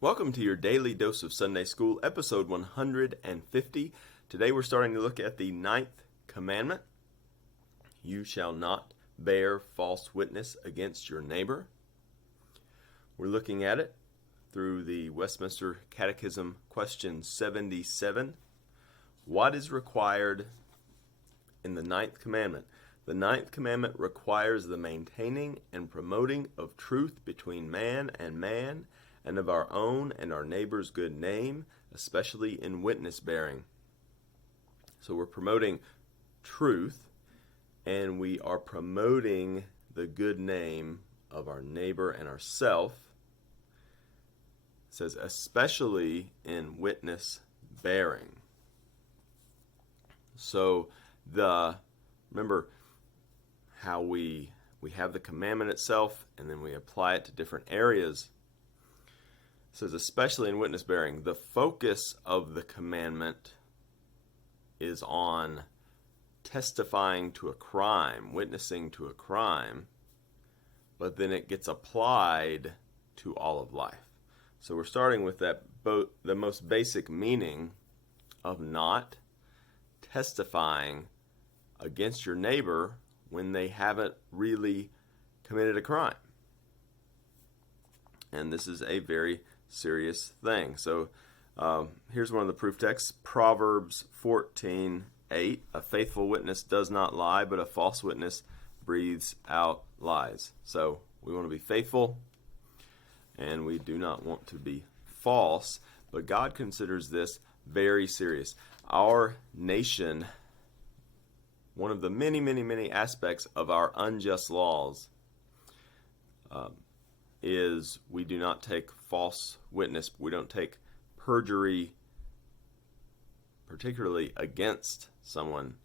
Welcome to your daily dose of Sunday School, episode 150. Today we're starting to look at the ninth commandment. You shall not bear false witness against your neighbor. We're looking at it through the Westminster Catechism, question 77. What is required in the ninth commandment? The ninth commandment requires the maintaining and promoting of truth between man, and of our own and our neighbor's good name, especially in witness bearing. So we're promoting truth, and we are promoting the good name of our neighbor and ourself. It says, especially in witness bearing. So remember how we have the commandment itself, and then we apply it to different areas. It says, especially in witness bearing, the focus of the commandment is on testifying to a crime, witnessing to a crime, but then it gets applied to all of life. So we're starting with the most basic meaning of not testifying against your neighbor when they haven't really committed a crime. And this is a very serious thing. So here's one of the proof texts, Proverbs 14:8. A faithful witness does not lie, but a false witness breathes out lies. So we want to be faithful, and we do not want to be false, but God considers this very serious. Our nation, one of the many aspects of our unjust laws is we do not take false witness. We don't take perjury, particularly against someone,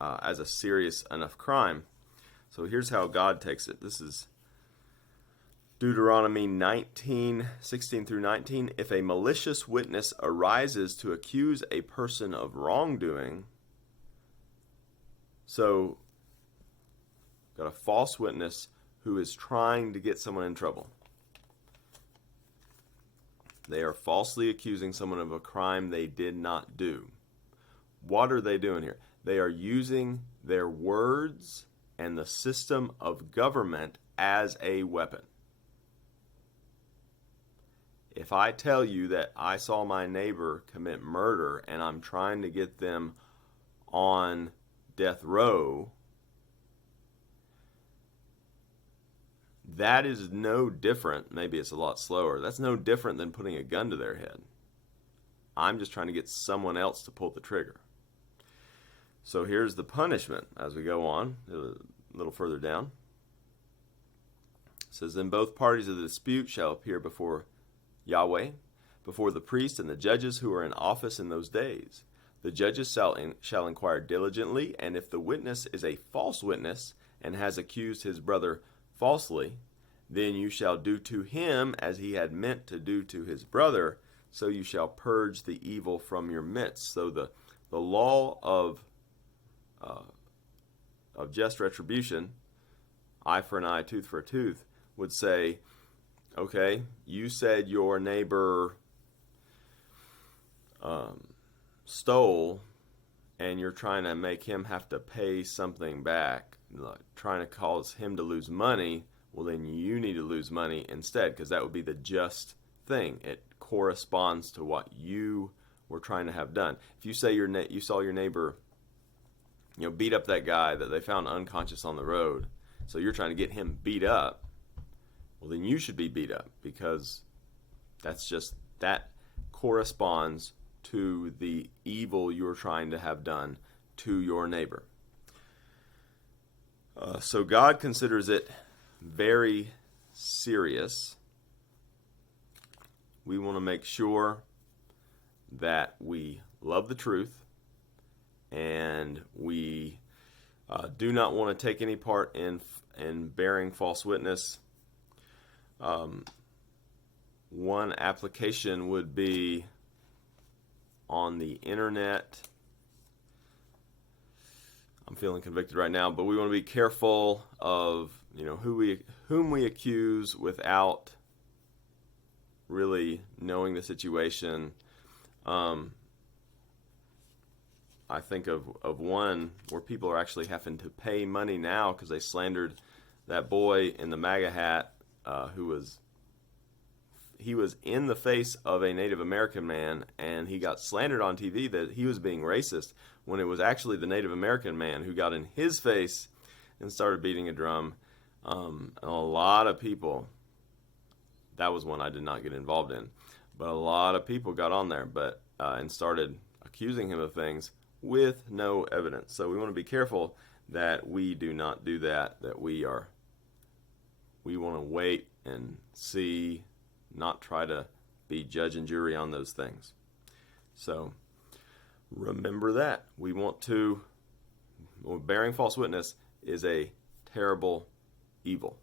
as a serious enough crime. So here's how God takes it. This is Deuteronomy 19:16 through 19. If a malicious witness arises to accuse a person of wrongdoing, so got a false witness who is trying to get someone in trouble. They are falsely accusing someone of a crime they did not do. What are they doing here? They are using their words and the system of government as a weapon. If I tell you that I saw my neighbor commit murder and I'm trying to get them on death row, that is no different, maybe it's a lot slower, that's no different than putting a gun to their head. I'm just trying to get someone else to pull the trigger. So here's the punishment as we go on, a little further down. It says, then both parties of the dispute shall appear before Yahweh, before the priest and the judges who are in office in those days. The judges shall inquire diligently, and if the witness is a false witness and has accused his brother falsely, then you shall do to him as he had meant to do to his brother, so you shall purge the evil from your midst. So the law of just retribution, eye for an eye, tooth for a tooth, would say, okay, you said your neighbor stole, and you're trying to make him have to pay something back, like trying to cause him to lose money. Well, then you need to lose money instead, because that would be the just thing. It corresponds to what you were trying to have done. If you say you saw your neighbor, beat up that guy that they found unconscious on the road, so you're trying to get him beat up, well, then you should be beat up, because that corresponds to the evil you're trying to have done to your neighbor. So God considers it very serious. We want to make sure that we love the truth, and we do not want to take any part in bearing false witness. One application would be on the internet. I'm feeling convicted right now, but we want to be careful of whom we accuse without really knowing the situation. I think of one where people are actually having to pay money now because they slandered that boy in the MAGA hat who was in the face of a Native American man, and he got slandered on TV that he was being racist when it was actually the Native American man who got in his face and started beating a drum. And a lot of people, that was one I did not get involved in, but a lot of people got on there and started accusing him of things with no evidence. So we want to be careful that we do not do that, that we want to wait and see, not try to be judge and jury on those things. So remember that. Bearing false witness is a terrible evil.